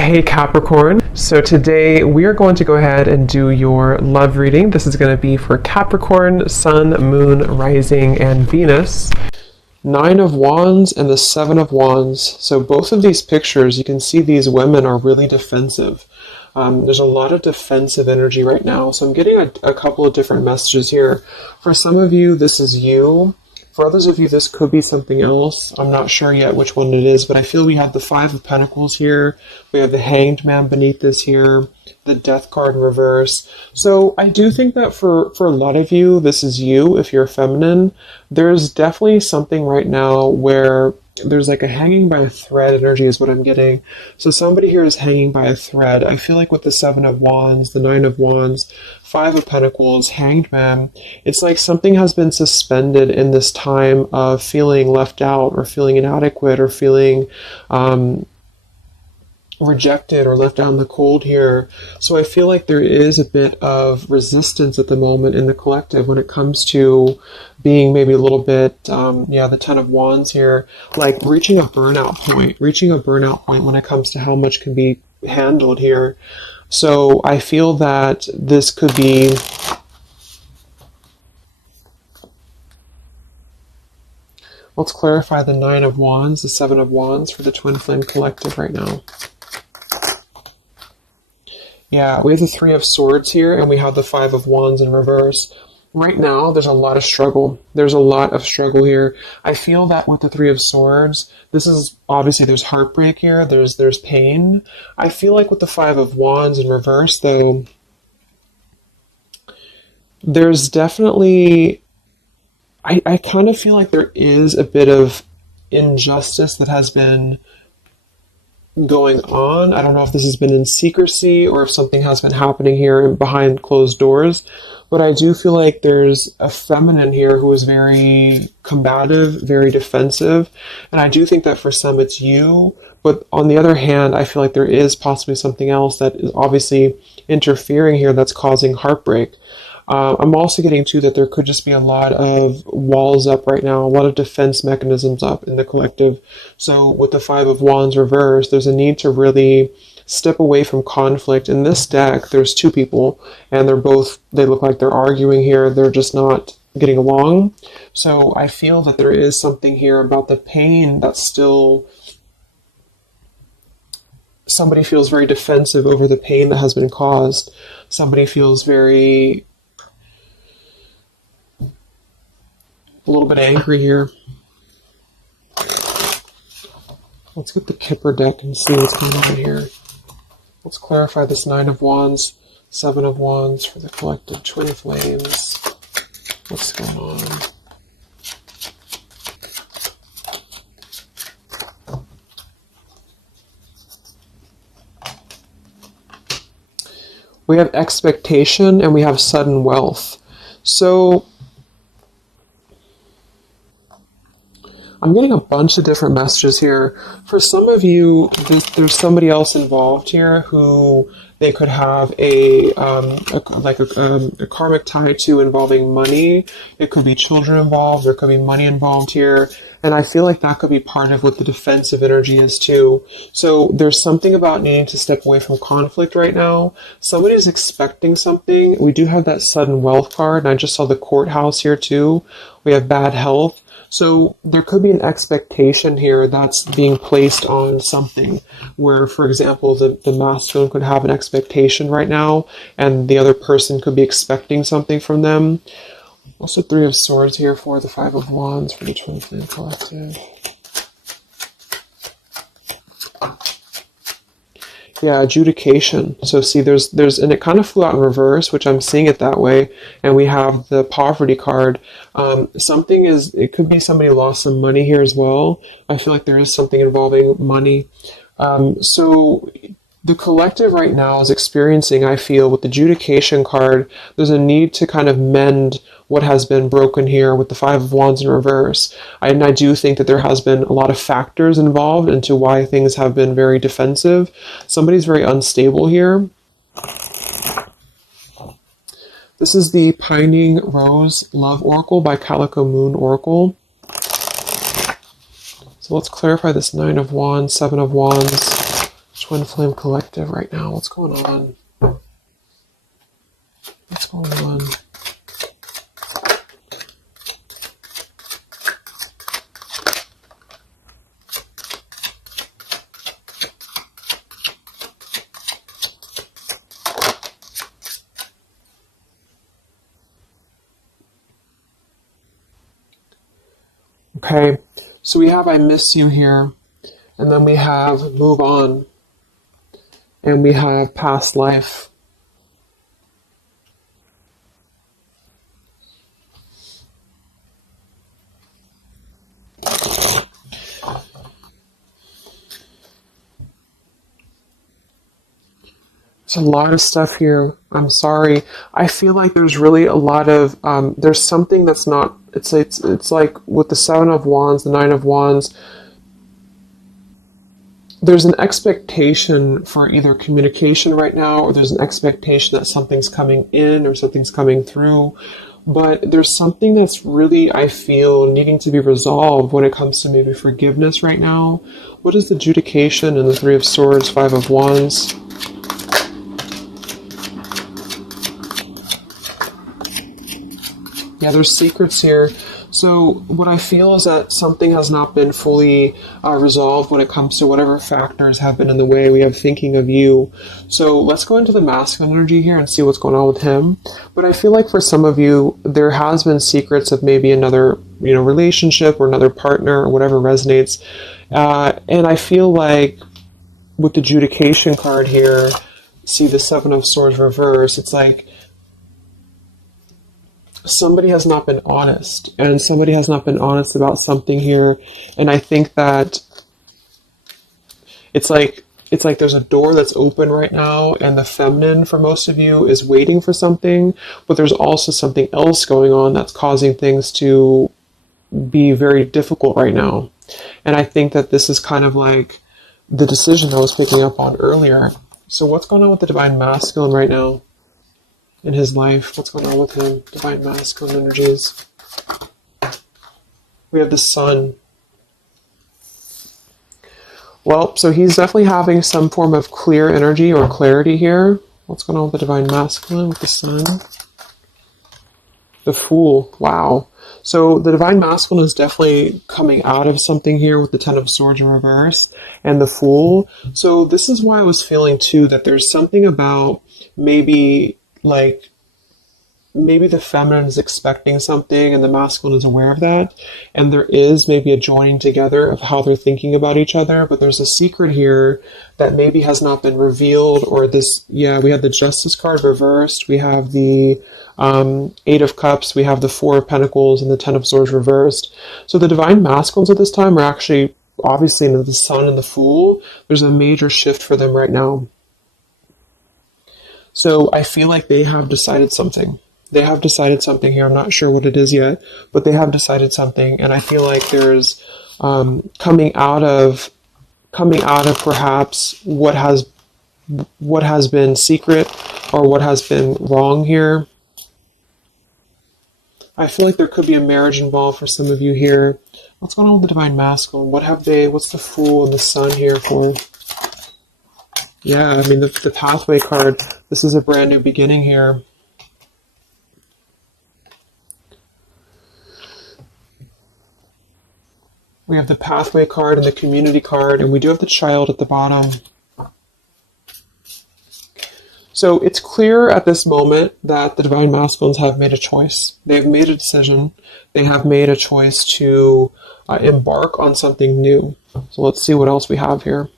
Hey Capricorn, so today we are going to go ahead and do your love reading. This is going to be for Capricorn, Sun, Moon, Rising, and Venus. 9 of Wands and the 7 of Wands. So both of these pictures, you can see these women are really defensive. There's a lot of defensive energy right now. So I'm getting a couple of different messages here. For some of you, this is you. For others of you, this could be something else. I'm not sure yet which one it is, but I feel we have the 5 of Pentacles here. We have the Hanged Man beneath this here, the Death card in reverse. So I do think that for a lot of you, this is you if you're feminine. There's definitely something right now where there's like a hanging by a thread energy is what I'm getting. So somebody here is hanging by a thread. I feel like with the 7 of Wands, the 9 of Wands, 5 of Pentacles, Hanged Man, it's like something has been suspended in this time of feeling left out or feeling inadequate or feeling rejected or left out in the cold here. So I feel like there is a bit of resistance at the moment in the collective when it comes to being maybe a little bit, the 10 of Wands here, like reaching a burnout point when it comes to how much can be handled here. So I feel that this could be let's clarify the 9 of Wands, the 7 of Wands for the Twin Flame Collective right now. Yeah, we have the 3 of Swords here, and we have the 5 of Wands in reverse. Right now, there's a lot of struggle. There's a lot of struggle here. I feel that with the 3 of Swords, this is, obviously there's heartbreak here, there's pain. I feel like with the 5 of Wands in reverse, though, there's definitely, I kind of feel like there is a bit of injustice that has been going on. I don't know if this has been in secrecy or if something has been happening here behind closed doors, but I do feel like there's a feminine here who is very combative, very defensive, and I do think that for some it's you, but on the other hand, I feel like there is possibly something else that is obviously interfering here that's causing heartbreak. I'm also getting to that there could just be a lot of walls up right now, a lot of defense mechanisms up in the collective. So with the 5 of Wands reversed, there's a need to really step away from conflict. In this deck, there's 2 people, and they look like they're arguing here. They're just not getting along. So I feel that there is something here about the pain that's still... Somebody feels very defensive over the pain that has been caused. Somebody feels very... a little bit angry here. Let's get the Kipper deck and see what's going on here. Let's clarify this 9 of Wands, 7 of Wands for the collective Twin Flames. What's going on? We have expectation and we have sudden wealth. So I'm getting a bunch of different messages here. For some of you, there's somebody else involved here who they could have a karmic tie to involving money. It could be children involved. There could be money involved here. And I feel like that could be part of what the defensive energy is too. So there's something about needing to step away from conflict right now. Somebody's expecting something. We do have that sudden wealth card. And I just saw the courthouse here too. We have bad health. So there could be an expectation here that's being placed on something where, for example, the masculine could have an expectation right now and the other person could be expecting something from them. Also 3 of Swords here for the 5 of Wands for the Twin Flame Collective. Yeah, adjudication. So see, there's, and it kind of flew out in reverse, which I'm seeing it that way. And we have the poverty card. It could be somebody lost some money here as well. I feel like there is something involving money. So the collective right now is experiencing, I feel, with the adjudication card, there's a need to kind of mend what has been broken here with the 5 of Wands in reverse. And I do think that there has been a lot of factors involved into why things have been very defensive. Somebody's very unstable here. This is the Pining Rose Love Oracle by Calico Moon Oracle. So let's clarify this 9 of Wands, 7 of Wands Twin Flame Collective right now. What's going on? What's going on? Okay, so we have I miss you here, and then we have move on, and we have past life. There's a lot of stuff here. I'm sorry. I feel like there's really a lot of, there's something that's not, it's like with the Seven of Wands, the Nine of Wands, there's an expectation for either communication right now, or there's an expectation that something's coming in or something's coming through. But there's something that's really, I feel, needing to be resolved when it comes to maybe forgiveness right now. What is the adjudication in the Three of Swords, Five of Wands? Yeah, there's secrets here. So what I feel is that something has not been fully resolved when it comes to whatever factors have been in the way. We have thinking of you. So let's go into the masculine energy here and see what's going on with him. But I feel like for some of you, there has been secrets of maybe another, relationship or another partner or whatever resonates. And I feel like with the adjudication card here, see the Seven of Swords reverse, it's like somebody has not been honest, and somebody has not been honest about something here. And I think that it's like there's a door that's open right now, and the feminine for most of you is waiting for something, but there's also something else going on that's causing things to be very difficult right now. And I think that this is kind of like the decision I was picking up on earlier. So what's going on with the Divine Masculine right now in his life? What's going on with him? Divine Masculine energies. We have the Sun. Well, so he's definitely having some form of clear energy or clarity here. What's going on with the Divine Masculine with the Sun? The Fool. Wow. So the Divine Masculine is definitely coming out of something here with the Ten of Swords in reverse and the Fool. So this is why I was feeling too that there's something about maybe the feminine is expecting something and the masculine is aware of that, and there is maybe a joining together of how they're thinking about each other, but there's a secret here that maybe has not been revealed. Or this, yeah, we have the Justice card reversed, we have the Eight of Cups, we have the Four of Pentacles, and the Ten of Swords reversed. So the Divine Masculines at this time are actually obviously into the Sun and the Fool. There's a major shift for them right now. So I feel like they have decided something. They have decided something here. I'm not sure what it is yet, but they have decided something. And I feel like there's coming out of perhaps what has been secret or what has been wrong here. I feel like there could be a marriage involved for some of you here. What's going on with the Divine Masculine? What's the Fool and the Sun here for? Yeah, I mean, the Pathway card, this is a brand new beginning here. We have the Pathway card and the Community card, and we do have the Child at the bottom. So it's clear at this moment that the Divine Masculines have made a choice. They've made a decision. They have made a choice to embark on something new. So let's see what else we have here.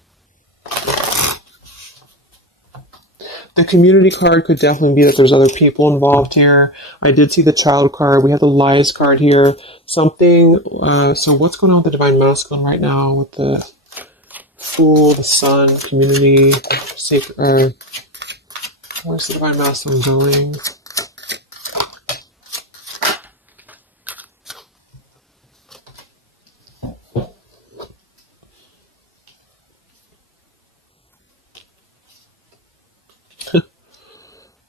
The Community card could definitely be that there's other people involved here. I did see the Child card. We have the Lies card here. Something, so what's going on with the Divine Masculine right now with the Fool, the Sun, Community, Sacred, where's the Divine Masculine going?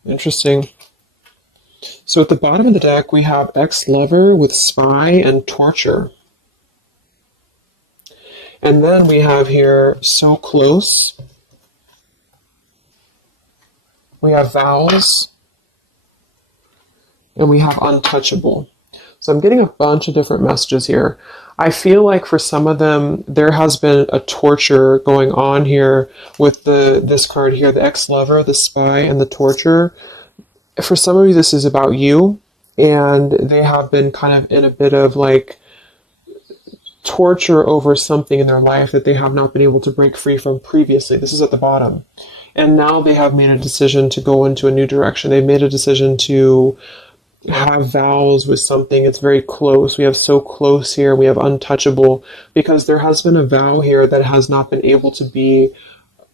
Interesting. So at the bottom of the deck, we have ex-lover with spy and torture. And then we have here so close We have vows, and we have untouchable. So I'm getting a bunch of different messages here. I feel like for some of them, there has been a torture going on here with this card here, the ex-lover, the spy, and the torture. For some of you, this is about you, and they have been kind of in a bit of like torture over something in their life that they have not been able to break free from previously. This is at the bottom. And now they have made a decision to go into a new direction. They've made a decision to have vows with something. It's very close. We have so close here. We have untouchable, because there has been a vow here that has not been able to be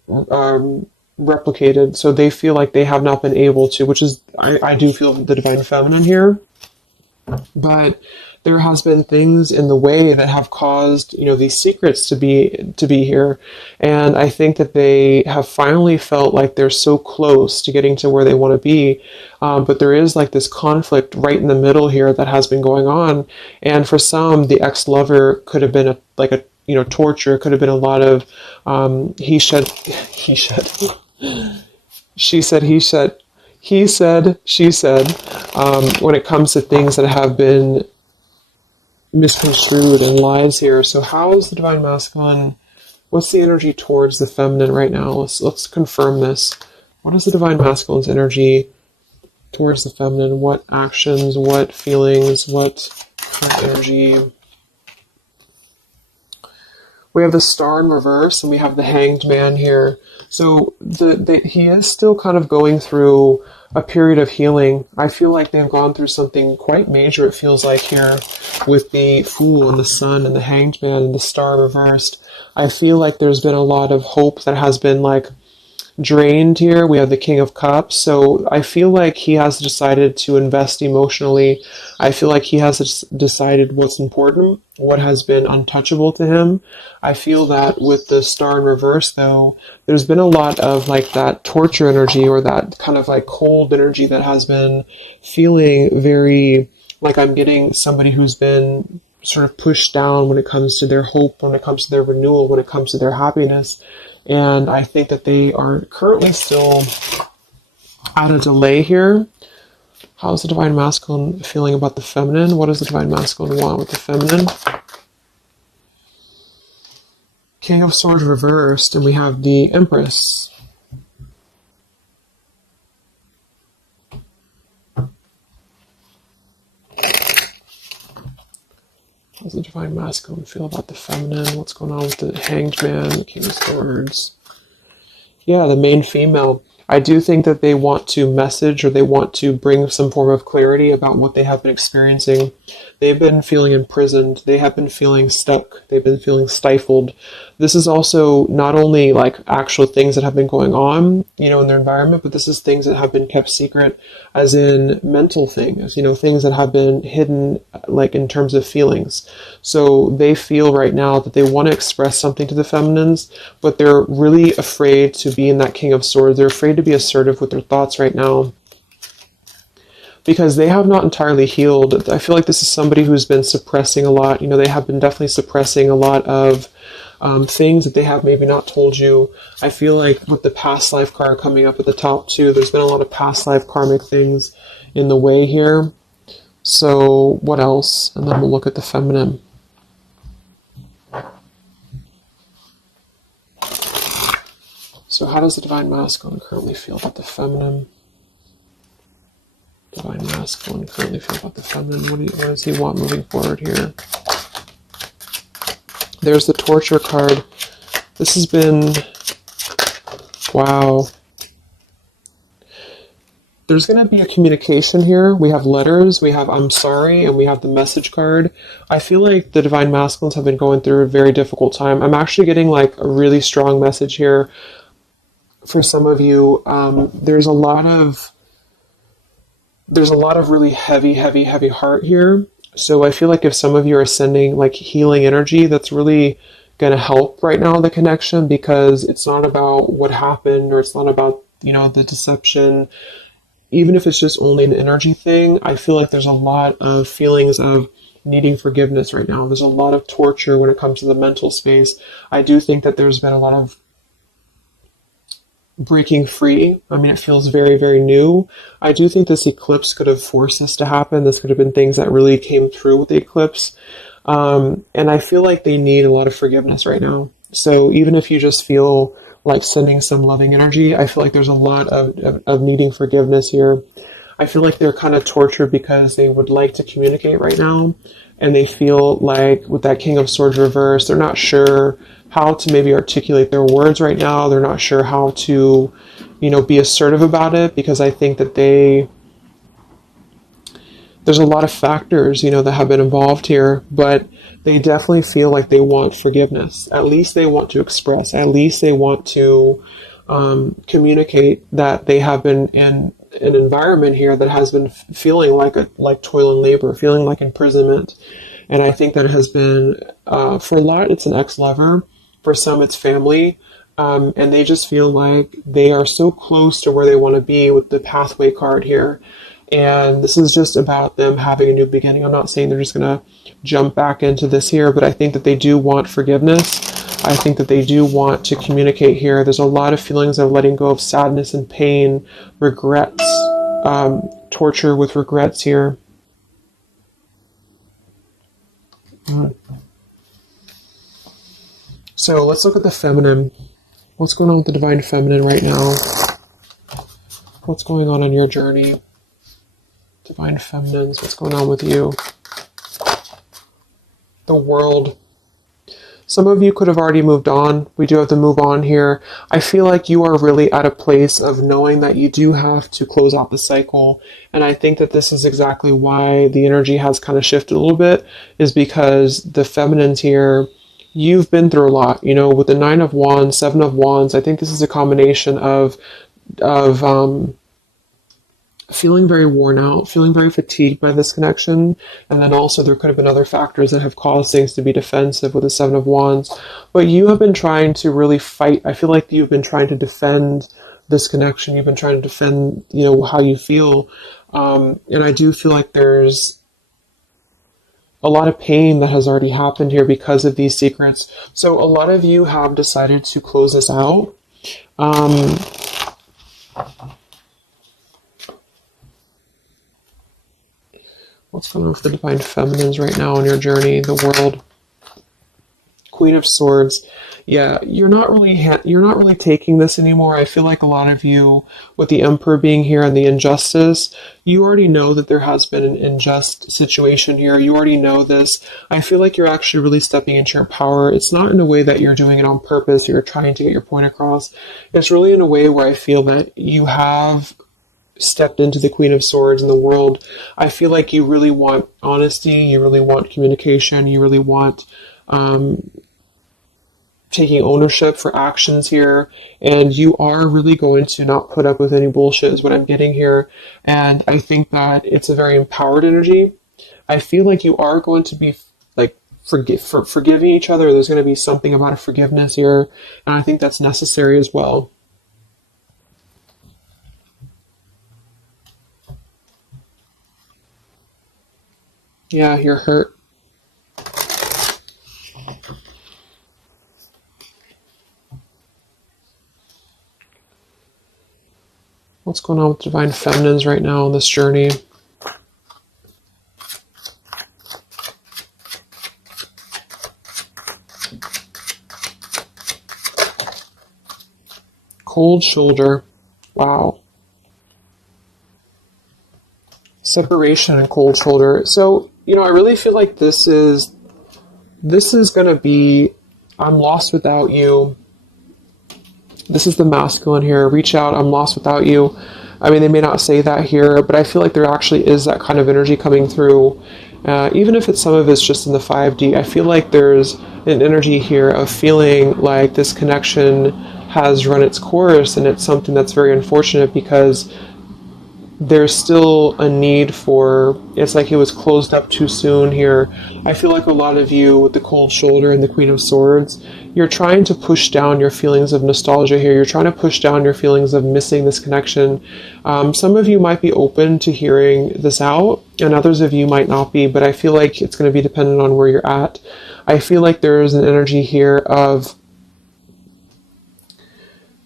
replicated. So they feel like they have not been able to, which is, I do feel the divine feminine here. But there has been things in the way that have caused, these secrets to be here. And I think that they have finally felt like they're so close to getting to where they want to be. But there is like this conflict right in the middle here that has been going on. And for some, the ex-lover could have been torture. It could have been a lot of he said, she said, he said, he said, she said, when it comes to things that have been misconstrued and lies here. So how is the divine masculine? What's the energy towards the feminine right now? Let's confirm this. What is the divine masculine's energy towards the feminine? What actions, what feelings, what energy? We have the Star in reverse, and we have the Hanged Man here. So he is still kind of going through a period of healing. I feel like they've gone through something quite major, it feels like, here with the Fool and the Sun and the Hanged Man and the Star reversed. I feel like there's been a lot of hope that has been like drained here. We have the King of Cups. So I feel like he has decided to invest emotionally. I feel like he has decided what's important, what has been untouchable to him. I feel that with the Star in reverse, though, there's been a lot of like that torture energy, or that kind of like cold energy that has been feeling very like I'm getting somebody who's been sort of pushed down when it comes to their hope, when it comes to their renewal, when it comes to their happiness. And I think that they are currently still at a delay here. How's the divine masculine feeling about the feminine? What does the divine masculine want with the feminine? King of Swords reversed, and we have the Empress. How does the divine masculine feel about the feminine? What's going on with the Hanged Man, the King of Swords? Yeah, the main female. I do think that they want to message, or they want to bring some form of clarity about what they have been experiencing. They've been feeling imprisoned. They have been feeling stuck. They've been feeling stifled. This is also not only like actual things that have been going on, in their environment, but this is things that have been kept secret, as in mental things, things that have been hidden, like in terms of feelings. So they feel right now that they want to express something to the feminines, but they're really afraid to be in that King of Swords. They're afraid to be assertive with their thoughts right now, because they have not entirely healed. I feel like this is somebody who's been suppressing a lot. They have been definitely suppressing a lot of things that they have maybe not told you. I feel like with the past life card coming up at the top too, there's been a lot of past life karmic things in the way here. So what else? And then we'll look at the feminine. So how does the divine masculine currently feel about the feminine? Divine masculine currently feel about the feminine. What does he want moving forward here? There's the torture card. This has been, wow. There's going to be a communication here. We have letters, we have I'm sorry, and we have the message card. I feel like the divine masculines have been going through a very difficult time. I'm actually getting like a really strong message here for some of you. There's a lot of really heavy heart here. So I feel like if some of you are sending like healing energy, that's really going to help right now, the connection, because it's not about what happened, or it's not about, the deception. Even if it's just only an energy thing, I feel like there's a lot of feelings of needing forgiveness right now. There's a lot of torture when it comes to the mental space. I do think that there's been a lot of breaking free. I mean, it feels very, very new. I do think this eclipse could have forced this to happen. This could have been things that really came through with the eclipse. And I feel like they need a lot of forgiveness right now. So even if you just feel like sending some loving energy, I feel like there's a lot of needing forgiveness here. I feel like they're kind of tortured because they would like to communicate right now. And they feel like with that King of Swords reverse, they're not sure how to maybe articulate their words right now. They're not sure how to, be assertive about it, because I think that there's a lot of factors, that have been involved here, but they definitely feel like they want forgiveness. At least they want to express, at least they want to communicate that they have been in an environment here that has been feeling like toil and labor, feeling like imprisonment. And I think that it has been, for a lot, it's an ex-lover. For some, it's family. And they just feel like they are so close to where they want to be with the pathway card here. And this is just about them having a new beginning. I'm not saying they're just going to jump back into this here, but I think that they do want forgiveness. I think that they do want to communicate here. There's a lot of feelings of letting go of sadness and pain, regrets, torture with regrets here. So let's look at the feminine. What's going on with the divine feminine right now? What's going on your journey? Divine feminines, what's going on with you? The world. Some of you could have already moved on. We do have to move on here. I feel like you are really at a place of knowing that you do have to close out the cycle. And I think that this is exactly why the energy has kind of shifted a little bit, is because the feminines here, you've been through a lot, with the 9 of Wands, 7 of Wands. I think this is a combination of feeling very worn out, feeling very fatigued by this connection. And then also there could have been other factors that have caused things to be defensive with the 7 of Wands. But you have been trying to really fight. I feel like you've been trying to defend this connection. You've been trying to defend, how you feel. And I do feel like there's a lot of pain that has already happened here because of these secrets. So a lot of you have decided to close this out. What's going on with the divine feminines right now on your journey, the world? Queen of Swords. Yeah, you're not really taking this anymore. I feel like a lot of you, with the Emperor being here and the injustice, you already know that there has been an unjust situation here. You already know this. I feel like you're actually really stepping into your power. It's not in a way that you're doing it on purpose. You're trying to get your point across. It's really in a way where I feel that you have stepped into the Queen of Swords in the world. I feel like you really want honesty, you really want communication, you really want taking ownership for actions here, and you are really going to not put up with any bullshit is what I'm getting here. And I think that it's a very empowered energy. I feel like you are going to be like forgiving each other. There's going to be something about a forgiveness here, and I think that's necessary as well. Yeah, you're hurt. What's going on with divine feminines right now on this journey? Cold shoulder. Wow. Separation and cold shoulder. So, I really feel like this is going to be, I'm lost without you. This is the masculine here. Reach out, I'm lost without you. I mean, they may not say that here, but I feel like there actually is that kind of energy coming through. Even if some of it's just in the 5D, I feel like there's an energy here of feeling like this connection has run its course, and it's something that's very unfortunate because there's still a need for, it's like it was closed up too soon here. I feel like a lot of you with the cold shoulder and the Queen of Swords, you're trying to push down your feelings of nostalgia here. You're trying to push down your feelings of missing this connection. Some of you might be open to hearing this out, and others of you might not be, but I feel like it's going to be dependent on where you're at. I feel like there's an energy here of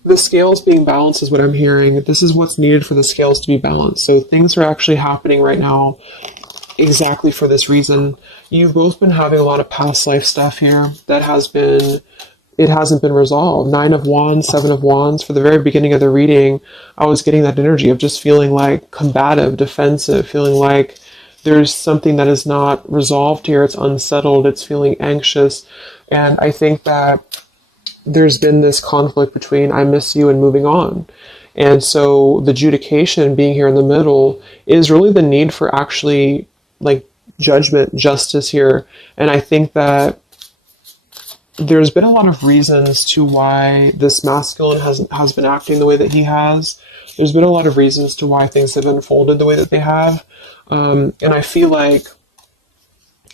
The scales being balanced is what I'm hearing. This is what's needed for the scales to be balanced. So things are actually happening right now exactly for this reason. You've both been having a lot of past life stuff here that it hasn't been resolved. 9 of Wands, 7 of Wands. For the very beginning of the reading, I was getting that energy of just feeling like combative, defensive, feeling like there's something that is not resolved here. It's unsettled. It's feeling anxious. And I think that there's been this conflict between I miss you and moving on. And so the adjudication being here in the middle is really the need for actually like judgment, justice here. And I think that there's been a lot of reasons to why this masculine has been acting the way that he has. There's been a lot of reasons to why things have unfolded the way that they have. And I feel like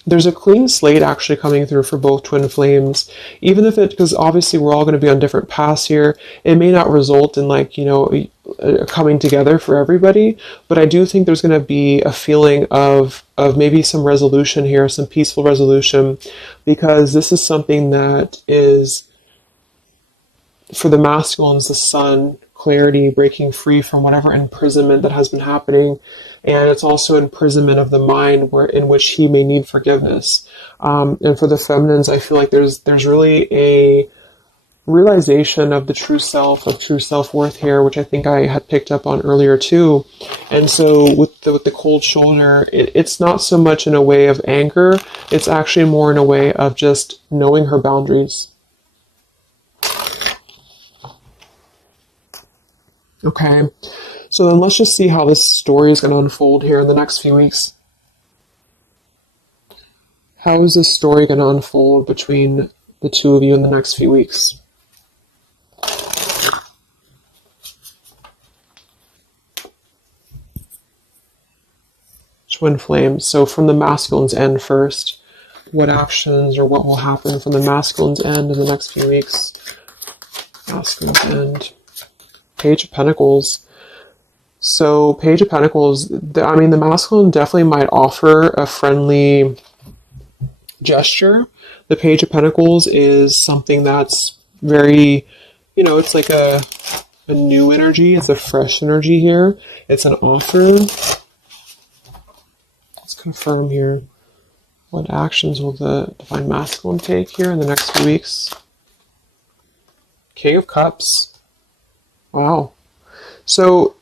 there's a clean slate actually coming through for both twin flames, even if because obviously we're all going to be on different paths here. It may not result in like, a coming together for everybody, but I do think there's going to be a feeling of maybe some resolution here, some peaceful resolution, because this is something that is, for the masculines, the sun, clarity, breaking free from whatever imprisonment that has been happening. And it's also imprisonment of the mind in which he may need forgiveness. And for the feminines, I feel like there's really a realization of the true self, of true self-worth here, which I think I had picked up on earlier too. And so with the cold shoulder, it's not so much in a way of anger, it's actually more in a way of just knowing her boundaries. Okay, so then let's just see how this story is going to unfold here in the next few weeks. How is this story going to unfold between the two of you in the next few weeks? Twin flames. So from the masculine's end first, what actions or what will happen from the masculine's end in the next few weeks? Masculine's end. Page of Pentacles. So Page of Pentacles, the masculine definitely might offer a friendly gesture. The Page of Pentacles is something that's very, it's like a new energy. It's a fresh energy here. It's an offer. Let's confirm here. What actions will the Divine Masculine take here in the next few weeks? King of Cups. Wow. So,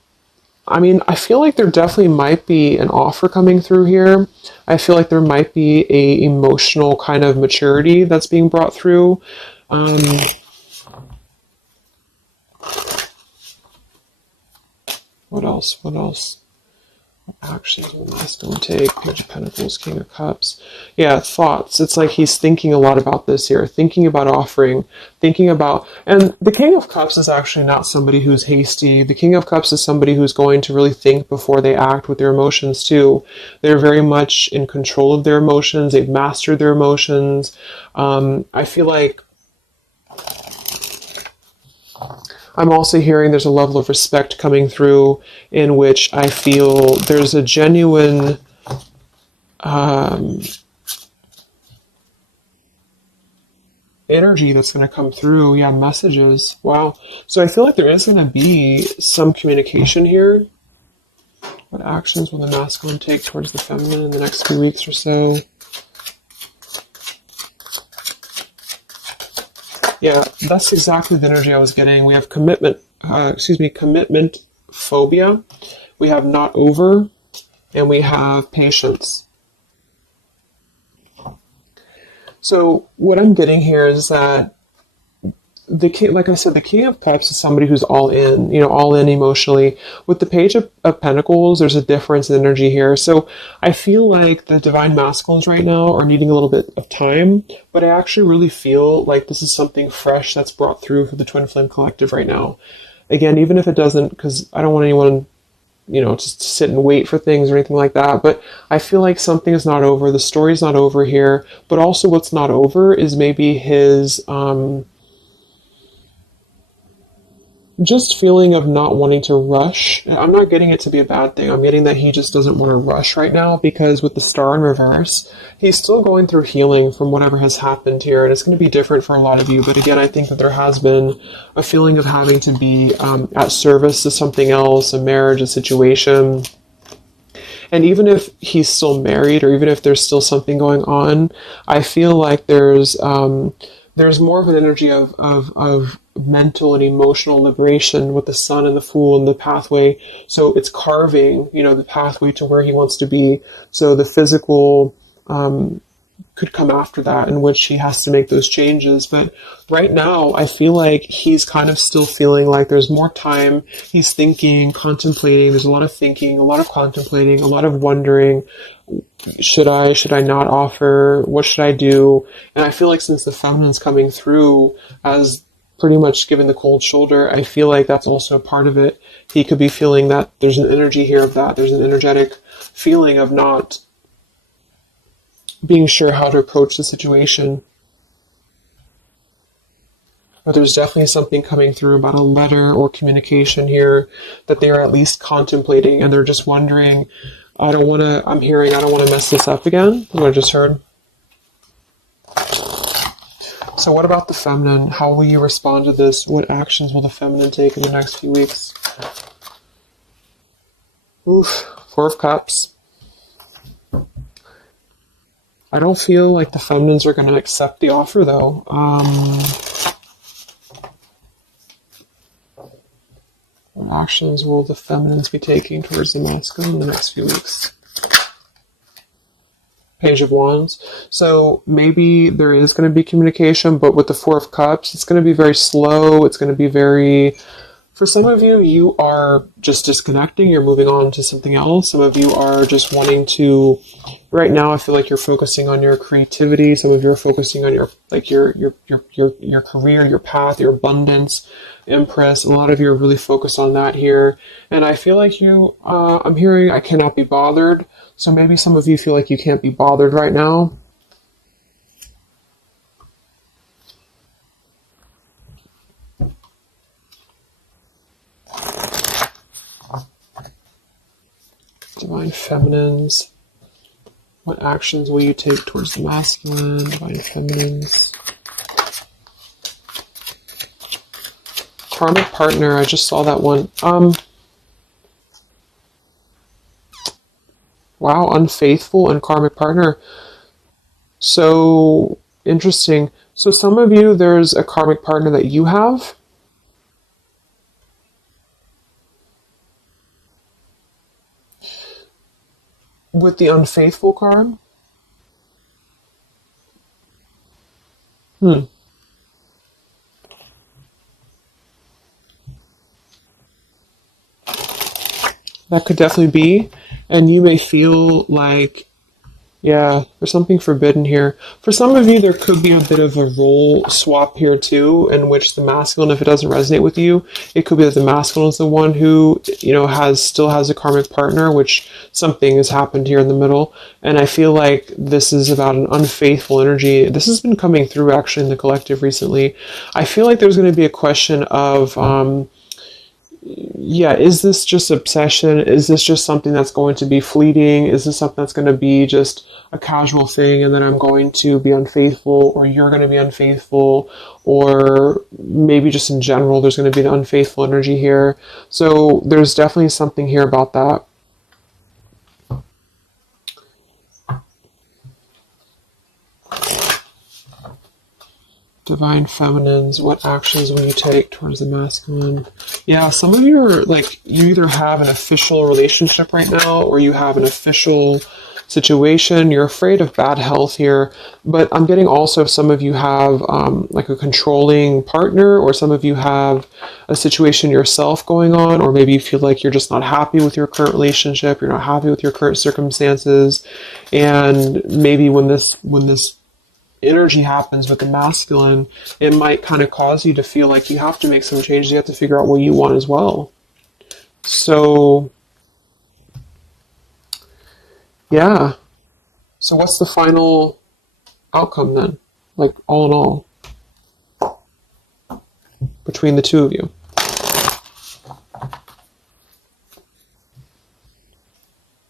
I feel like there definitely might be an offer coming through here. I feel like there might be a emotional kind of maturity that's being brought through. What else? What actions will the masculine take? Page of Pentacles, King of Cups. Yeah, thoughts. It's like he's thinking a lot about this here, thinking about offering, and the King of Cups is actually not somebody who's hasty. The King of Cups is somebody who's going to really think before they act with their emotions too. They're very much in control of their emotions. They've mastered their emotions. I feel like I'm also hearing there's a level of respect coming through in which I feel there's a genuine energy that's going to come through. Yeah, messages. Wow. So I feel like there is going to be some communication here. What actions will the masculine take towards the feminine in the next few weeks or so? Yeah, that's exactly the energy I was getting. We have commitment phobia. We have not over, and we have patience. So what I'm getting here is that the king, like I said, the King of Cups is somebody who's all in, all in emotionally. With the Page of Pentacles, there's a difference in energy here. So I feel like the Divine Masculines right now are needing a little bit of time, but I actually really feel like this is something fresh that's brought through for the Twin Flame Collective right now. Again, even if it doesn't, because I don't want anyone, just to sit and wait for things or anything like that, but I feel like something is not over. The story's not over here, but also what's not over is maybe his, just feeling of not wanting to rush. I'm not getting it to be a bad thing. I'm getting that he just doesn't want to rush right now, because with the star in reverse, he's still going through healing from whatever has happened here, and it's going to be different for a lot of you. But again, I think that there has been a feeling of having to be at service to something else, a marriage, a situation. And even if he's still married, or even if there's still something going on, I feel like there's more of an energy of mental and emotional liberation with the Sun and the Fool and the pathway. So it's carving, the pathway to where he wants to be. So the physical could come after that, in which he has to make those changes. But right now, I feel like he's kind of still feeling like there's more time. He's thinking, contemplating. There's a lot of thinking, a lot of contemplating, a lot of wondering. Should I not offer? What should I do? And I feel like since the feminine's coming through as pretty much giving the cold shoulder, I feel like that's also a part of it. He could be feeling that there's an energy here of that. There's an energetic feeling of not being sure how to approach the situation. But there's definitely something coming through about a letter or communication here that they're at least contemplating, and they're just wondering, I don't want to mess this up again. What I just heard. So what about the feminine? How will you respond to this? What actions will the feminine take in the next few weeks? Oof, Four of Cups. I don't feel like the feminines are going to accept the offer, though. What actions will the feminines be taking towards the masculine in the next few weeks? Page of Wands. So maybe there is going to be communication, but with the Four of Cups, it's going to be very slow. It's going to be very... For some of you, you are just disconnecting. You're moving on to something else. Some of you are just wanting to... Right now, I feel like you're focusing on your creativity. Some of you are focusing on your career, your path, your abundance, Empress. A lot of you are really focused on that here. And I feel like I'm hearing I cannot be bothered. So maybe some of you feel like you can't be bothered right now. Divine Feminines. What actions will you take towards the masculine? Divine Feminines. Karmic partner. I just saw that one. Wow, unfaithful and karmic partner. So interesting. So some of you, there's a karmic partner that you have. With the unfaithful card. That could definitely be. And you may feel like, yeah, there's something forbidden here. For some of you, there could be a bit of a role swap here too, in which the masculine, if it doesn't resonate with you, it could be that the masculine is the one who, still has a karmic partner, which something has happened here in the middle. And I feel like this is about an unfaithful energy. This has been coming through actually in the collective recently. I feel like there's going to be a question of, is this just obsession? Is this just something that's going to be fleeting? Is this something that's going to be just a casual thing, and then I'm going to be unfaithful, or you're going to be unfaithful, or maybe just in general there's going to be the unfaithful energy here. So there's definitely something here about that. Divine Feminines, what actions will you take towards the masculine? Yeah, some of you are like, you either have an official relationship right now, or you have an official situation. You're afraid of bad health here, but I'm getting also some of you have like a controlling partner, or some of you have a situation yourself going on, or maybe you feel like you're just not happy with your current relationship, you're not happy with your current circumstances, and maybe when this energy happens with the masculine, it might kind of cause you to feel like you have to make some changes. You have to figure out what you want as well. So, yeah. So what's the final outcome then? Like all in all, between the two of you?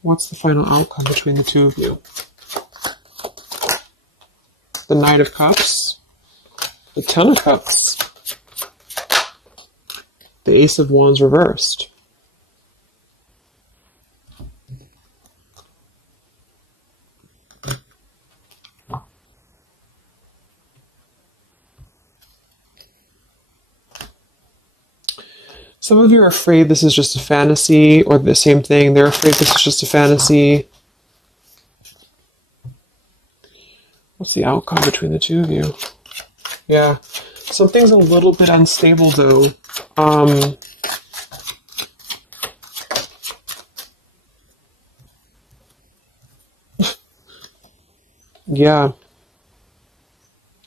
What's the final outcome between the two of you? The Knight of Cups, the Ten of Cups, the Ace of Wands reversed. Some of you are afraid this is just a fantasy, or the same thing, they're afraid this is just a fantasy. What's the outcome between the two of you? Yeah, something's a little bit unstable though. Yeah.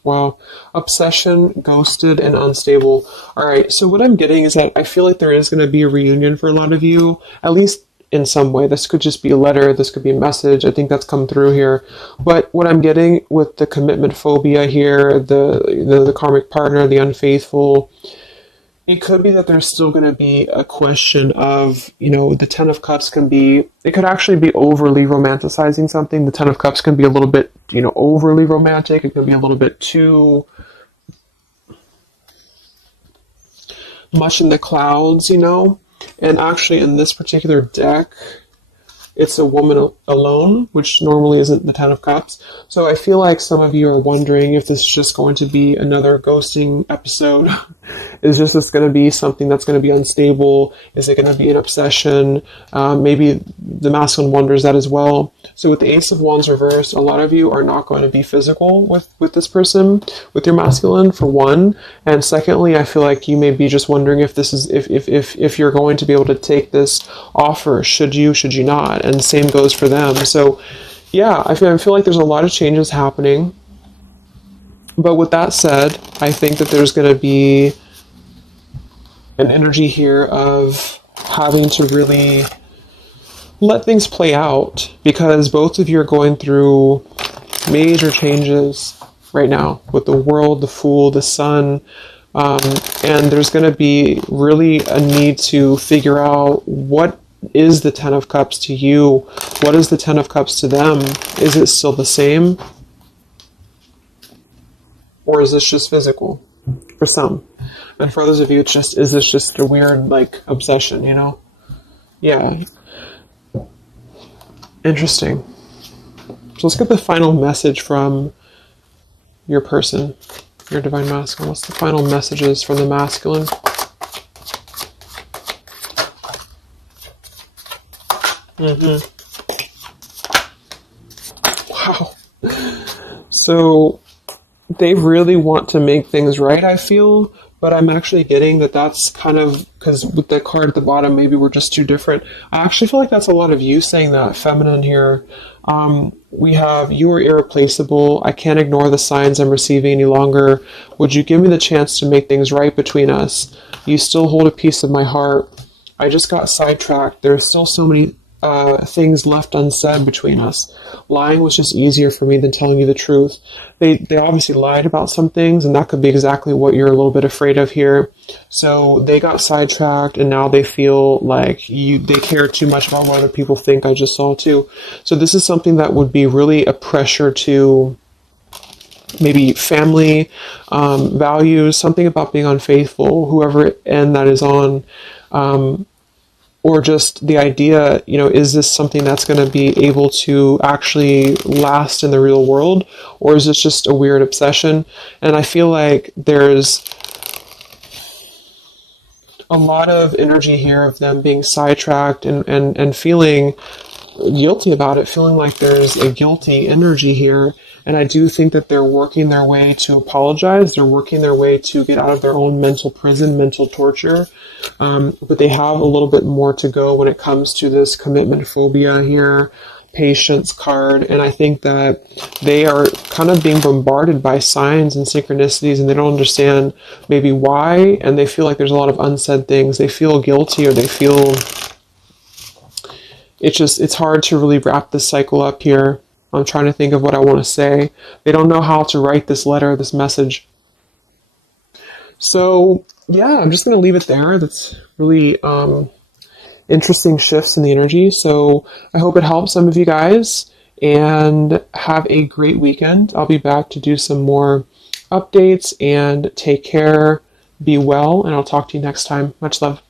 Wow. Obsession, ghosted, and unstable. All right. So what I'm getting is that I feel like there is going to be a reunion for a lot of you, at least in some way. This could just be a letter. This could be a message. I think that's come through here. But what I'm getting with the commitment phobia here, the karmic partner, the unfaithful, it could be that there's still going to be a question of, the Ten of Cups it could actually be overly romanticizing something. The Ten of Cups can be a little bit, overly romantic. It can be a little bit too much in the clouds, And actually in this particular deck, it's a woman alone, which normally isn't the Ten of Cups. So I feel like some of you are wondering if this is just going to be another ghosting episode. Is this going to be something that's going to be unstable? Is it going to be an obsession? Maybe the masculine wonders that as well. So with the Ace of Wands reversed, a lot of you are not going to be physical with this person, with your masculine, for one. And secondly, I feel like you may be just wondering if this is if you're going to be able to take this offer. Should you not? And same goes for them. So yeah, I feel like there's a lot of changes happening. But with that said, I think that there's going to be an energy here of having to really let things play out, because both of you are going through major changes right now with the World, the Fool, the Sun, and there's going to be really a need to figure out what is the Ten of Cups to you, what is the Ten of Cups to them. Is it still the same, or is this just physical for some? And for others of you, is this just a weird, obsession, Yeah. Interesting. So let's get the final message from your person, your divine masculine. What's the final messages from the masculine? Wow. So they really want to make things right, I feel, but I'm actually getting that that's kind of, because with the card at the bottom, maybe we're just too different. I actually feel like that's a lot of you saying that, feminine here. We have, you are irreplaceable. I can't ignore the signs I'm receiving any longer. Would you give me the chance to make things right between us? You still hold a piece of my heart. I just got sidetracked. There are still so many things left unsaid between us. Lying was just easier for me than telling you the truth. They obviously lied about some things, and that could be exactly what you're a little bit afraid of here. So they got sidetracked, and now they feel like they care too much about what other people think. I just saw too. So this is something that would be really a pressure to maybe family values, something about being unfaithful, whoever end that is on. Or just the idea, is this something that's going to be able to actually last in the real world? Or is this just a weird obsession? And I feel like there's a lot of energy here of them being sidetracked and feeling guilty about it, feeling like there's a guilty energy here. And I do think that they're working their way to apologize. They're working their way to get out of their own mental prison, mental torture. But they have a little bit more to go when it comes to this commitment phobia here, patience card. And I think that they are kind of being bombarded by signs and synchronicities, and they don't understand maybe why. And they feel like there's a lot of unsaid things. They feel guilty, or they feel it's hard to really wrap this cycle up here. I'm trying to think of what I want to say. They don't know how to write this letter, this message. So yeah, I'm just going to leave it there. That's really interesting shifts in the energy. So I hope it helps some of you guys, and have a great weekend. I'll be back to do some more updates, and take care, be well, and I'll talk to you next time. Much love.